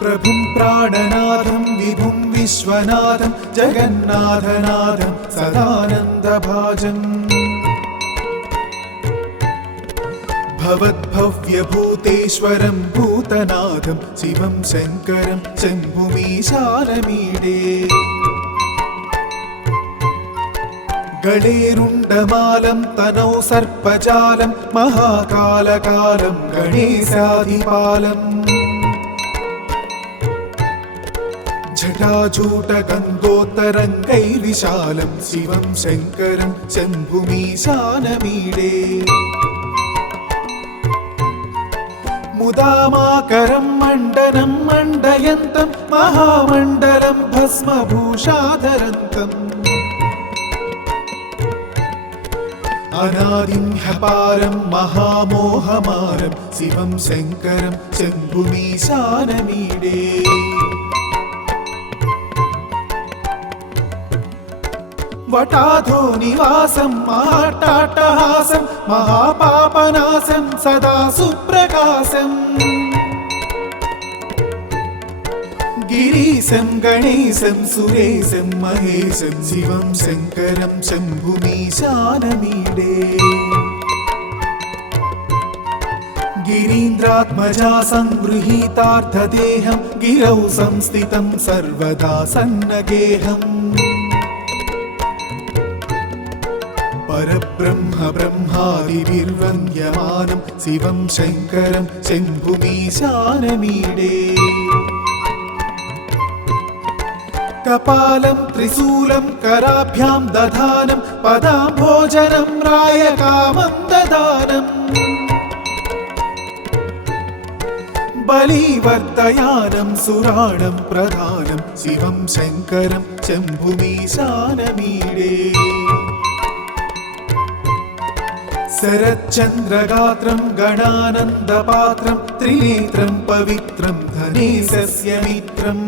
प्रभुं प्राणनाथं विभुं विश्वनाथं जगन्नाथनाथं सदानन्दभाजम् भवद्भव्यभूतेश्वरं भूतनाथं शिवं शङ्करं शम्भुमीशानमीडे गणेरुण्डमालं तनौ सर्पजालं महाकालकालं गणेशाधिपालम् जटाजूटगङ्गोत्तरङ्गैर्विशालं शिवं शङ्करं शम्भुमीशानमीडे मुदामाकरं मण्डनं मण्डयन्तं महामण्डलं भस्मभूषाधरन्तम् अनादिं ह्यपारं महामोहमारं शिवं शङ्करं शम्भुमीशानमीडे वटाधो निवासं महाट्टाट्टहासं महापापनाशं सदा सुप्रकाशम् गिरीशं गणेशं सुरेशं महेशं शिवं शङ्करं शम्भुमीशानमीडे गिरीन्द्रात्मजा संगृहीतार्थदेहं गिरौ संस्थितं सर्वदा सन्नगेहम् परब्रह्म ब्रह्मादिभिर्वन्द्यमानं शिवं शङ्करं शम्भुमीशानमीडे कपालं त्रिशूलं कराभ्यां दधानं पदाम्भोजनं रायकामं ददानम् बलिवर्तयानं सुराणं प्रधानं शिवं शङ्करं शम्भुमीशानमीडे शरच्चन्द्रगात्रं गणानन्दपात्रं त्रिनेत्रं पवित्रं धनेशस्य मित्रम्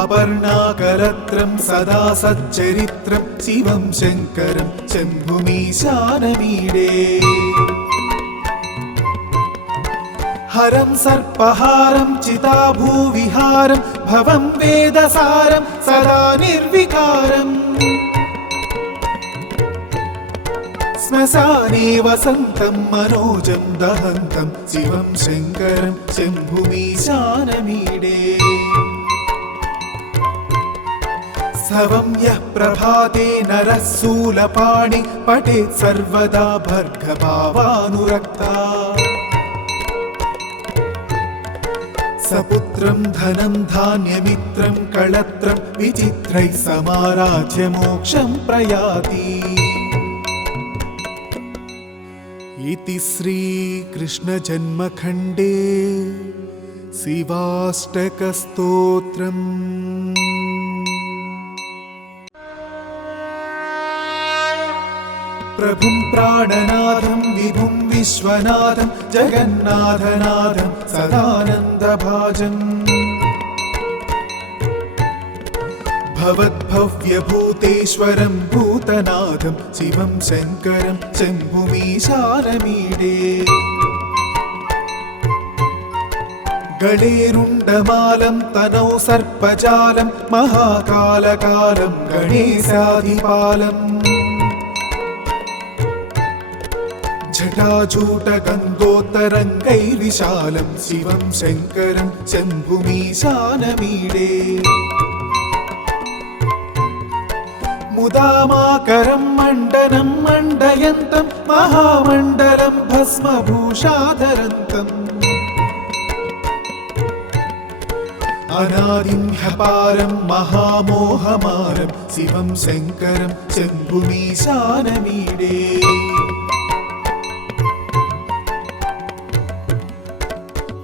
अपर्णाकलत्रं सदा सच्चरित्रं शिवं शङ्करं शम्भुमीशानमीडे हरं सर्पहारं चिताभूविहारं भवं वेदसारं सदा निर्विकारम् श्मशाने वसन्तं मनोजं दहन्तं शिवं शङ्करं शम्भुमीशानमीडे स्तवं यः प्रभाते नरः शूलपाणि पठेत् सर्वदा भर्गभावानुरक्ता सपुत्रं धनं धान्यमित्रं कळत्रं विचित्रैः समाराध्य मोक्षं प्रयाति। इति श्रीकृष्णजन्मखण्डे शिवाष्टकस्तोत्रम्। प्रभुं प्राणनाथं विभुं विश्वनाथं जगन्नाथनाथं सदानन्दभाजम् भवद्भव्यभूतेश्वरं भूतनाथं शिवं शङ्करं शम्भुमीशानमीडे गणेरुण्डमालं तनौ सर्पजालं महाकालकालं गणेशाधिपालम् जटाजूटगङ्गोत्तरङ्गैर्विशालं शिवं शङ्करं शम्भुमीशानमीडे मुदामाकरं मण्डनं मण्डयन्तं महामण्डलं भस्मभूषाधरन्तम् अनादिं ह्यपारं महामोहमारं शिवं शङ्करं शम्भुमीशानमीडे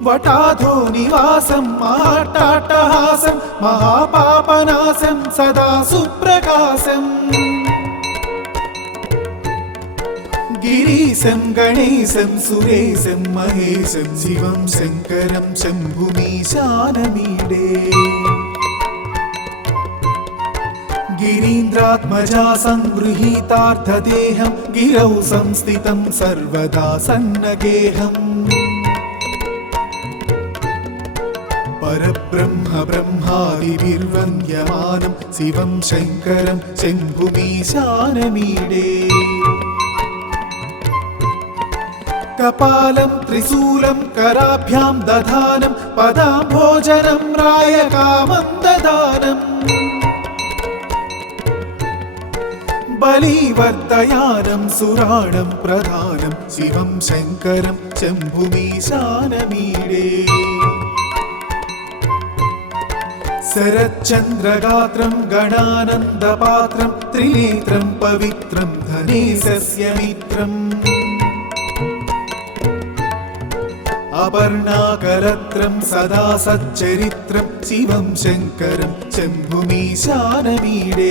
वटाधो निवासं महाट्टाट्टहासं महापापनाशं सदा सुप्रकाशम् गिरीशं गणेशं सुरेशं महेशं शिवं शङ्करं शम्भुमीशानमीडे गिरीन्द्रात्मजा संगृहीतार्थदेहं गिरौ संस्थितं सर्वदा सन्नगेहम् परब्रह्म ब्रह्मादिभिर्वन्द्यमानं शिवं शङ्करं शम्भुमीशानमीडे कपालं त्रिशूलं कराभ्यां दधानं पदाम्भोजनं रायकामं ददानम् बलिवर्धयानं सुराणं प्रधानं शिवं शङ्करं शम्भुमीशानमीडे शरच्चन्द्रगात्रं गणानन्दपात्रं त्रिनेत्रं पवित्रं धनेशस्य मित्रम् अपर्णाकरत्रं सदा सच्चरित्रं शिवं शङ्करं शम्भुमीशानमीडे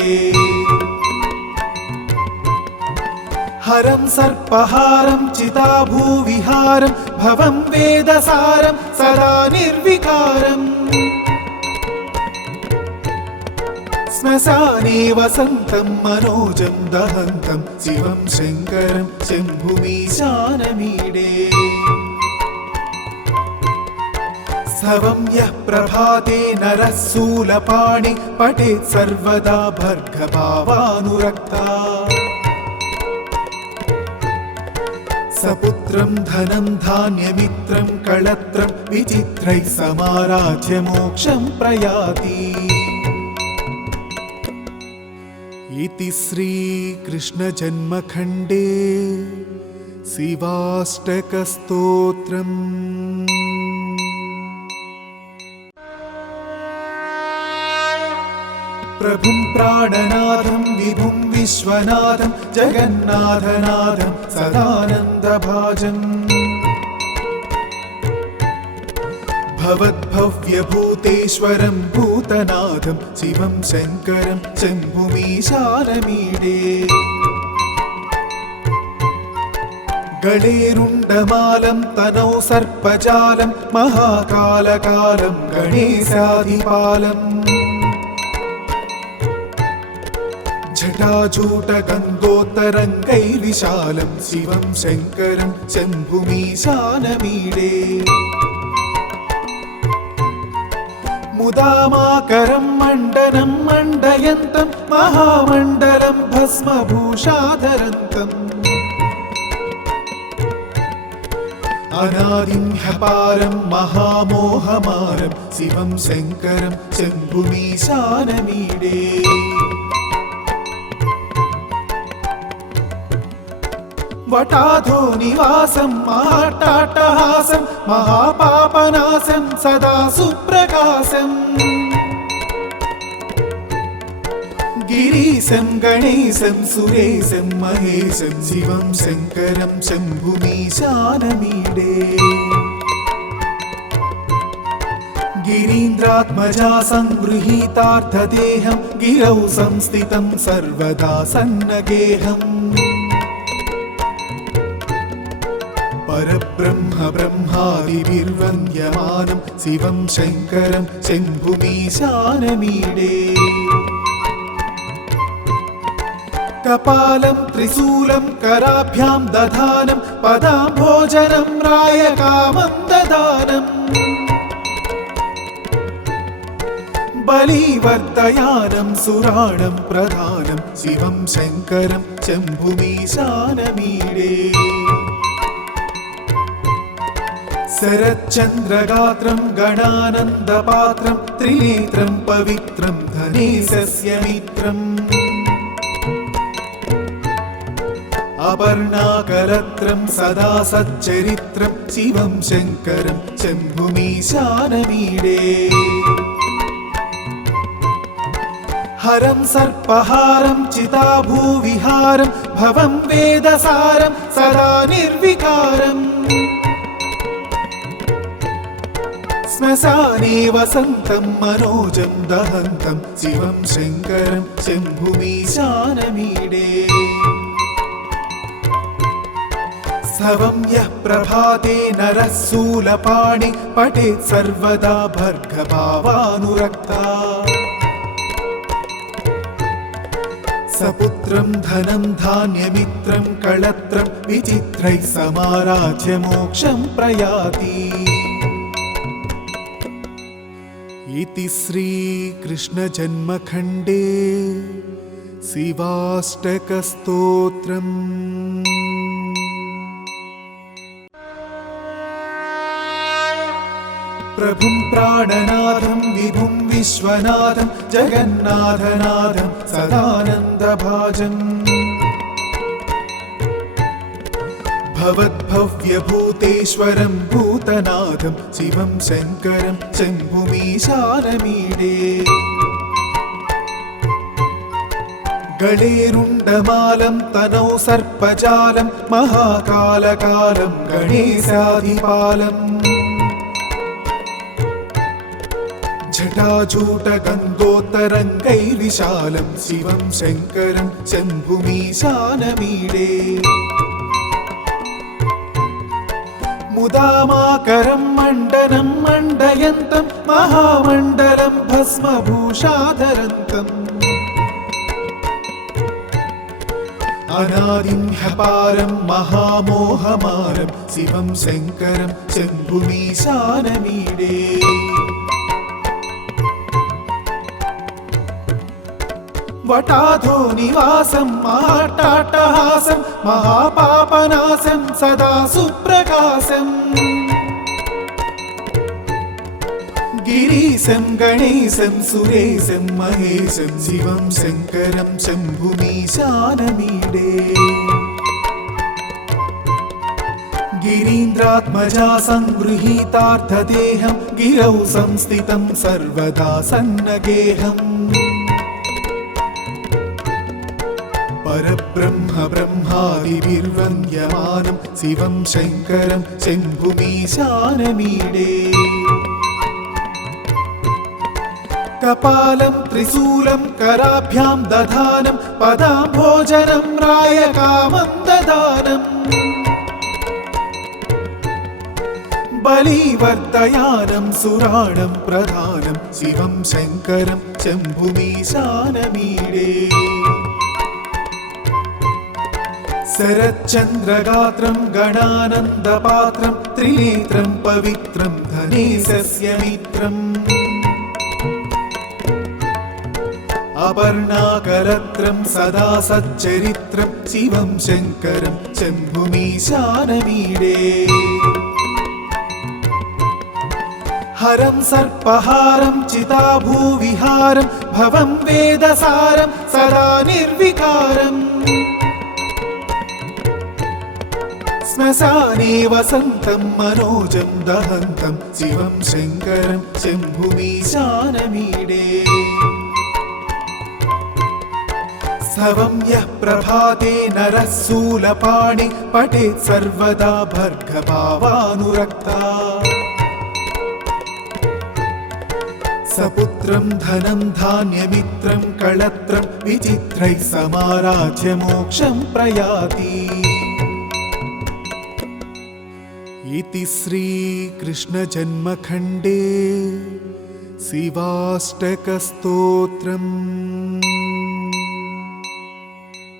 हरं सर्पहारं चिताभूविहारं भवं वेदसारं सदा निर्विकारम् श्मशाने वसन्तं मनोजं दहन्तं शिवं शङ्करं शम्भुमीशानमीडे स्तवं यः प्रभाते नरः शूलपाणि पठेत् सर्वदा भर्गभावानुरक्ता सपुत्रं धनं धान्यमित्रं कळत्रं विचित्रैः समाराध्य मोक्षं प्रयाति इति श्रीकृष्णजन्मखण्डे शिवाष्टकस्तोत्रम् प्रभुं प्राणनाथं विभुं विश्वनाथं जगन्नाथनाथं सदानन्दभाजम् भवद्भव्यभूतेश्वरं भूतनाथं शिवं शङ्करं शम्भुमीशानमीडे गणेरुण्डमालं तनौ सर्पजालं महाकालकालं गणेशाधिपालम् जटाजूटगङ्गोत्तरङ्गैर्विशालं शिवं शङ्करं शम्भुमीशानमीडे मुदामाकरं मण्डनं मण्डयन्तं महामण्डलं भस्मभूषाधरन्तम् अनादिं ह्यपारं महामोहमारं शिवं शङ्करं शम्भुमीशानमीडे वटाधो निवासं महाट्टाट्टहासं महापापनाशं सदा सुप्रकाशम् गिरीशं गणेशं सुरेशं महेशं शिवं शङ्करं शम्भुमीशानमीडे गिरीन्द्रात्मजा संगृहीतार्थदेहं गिरौ संस्थितं सर्वदा सन्नगेहम् परब्रह्म ब्रह्मादिभिर्वन्द्यमानं शिवं शङ्करं शम्भुमीशानमीडे कपालं त्रिशूलं कराभ्यां दधानं पदाम्भोजनं रायकामं ददानम् बलिवर्धयानं सुराणं प्रधानं शिवं शङ्करं शम्भुमीशानमीडे शरच्चन्द्रगात्रं गणानन्दपात्रं त्रिनेत्रं पवित्रं धनेशस्य मित्रम् अपर्णाकरत्रं सदा सच्चरित्रं शिवं शङ्करं शम्भुमीशानमीडे हरं सर्पहारं चिताभूविहारं भवं वेदसारं सदा निर्विकारम् श्मशाने वसन्तं मनोजं दहन्तं शिवं शङ्करं शम्भुमीशानमीडे स्तवं यः प्रभाते नरः शूलपाणि पठेत् सर्वदा भर्गभावानुरक्ता सपुत्रं धनं धान्यमित्रं कळत्रं विचित्रैः समाराध्य मोक्षं प्रयाति इति श्रीकृष्णजन्मखण्डे शिवाष्टकस्तोत्रम्। प्रभुं प्राणनाथं विभुं विश्वनाथं जगन्नाथनाथं सदानन्दभाजम् भवद्भव्यभूतेश्वरं भूतनाथं शिवं शङ्करं शम्भुमीशानमीडे गणेरुण्डमालं तनौ सर्पजालं महाकालकालं गणेशाधिपालम् जटाजूटगन्धोत्तरङ्गैर्विशालं शिवं शङ्करं शम्भुमीशानमीडे मुदामाकरं मण्डनं मण्डयन्तं महामण्डलं भस्मभूषाधरन्तम् अनादिं ह्यपारं महामोहमारं शिवं शङ्करं शम्भुमीशानमीडे वटाधो निवासं महाट्टाट्टहासं महापापनाशं सदा सुप्रकाशम् गिरीशं गणेशं सुरेशं महेशं शिवं शङ्करं शम्भुमीशानमीडे गिरीन्द्रात्मजा संगृहीतार्थदेहं गिरौ संस्थितं सर्वदा सन्नगेहम् परब्रह्म ब्रह्मादिभिर्वन्द्यमानं शिवं शङ्करं शम्भुमीशानमीडे कपालं त्रिशूलं कराभ्यां दधानं पदाम्भोजनं रायकामं ददानम् बलिवर्धयानं सुराणं प्रधानं शिवं शङ्करं शम्भुमीशानमीडे शरच्चन्द्रगात्रं गणानन्दपात्रं त्रिनेत्रं पवित्रं धनेशस्य मित्रम् अपर्णाकरत्रं सदा सच्चरित्रं शिवं शङ्करं शम्भुमीशानमीडे हरं सर्पहारं चिताभूविहारं भवं वेदसारं सदा निर्विकारम् श्मशाने वसन्तं मनोजं दहन्तं शिवं शङ्करं शम्भुमीशानमीडे स्तवं यः प्रभाते नरः शूलपाणि पठेत् सर्वदा भर्गभावानुरक्ता सपुत्रं धनं धान्यमित्रं कळत्रं विचित्रैः समाराध्य मोक्षं प्रयाति। इति श्रीकृष्णजन्मखण्डे शिवाष्टकस्तोत्रम्।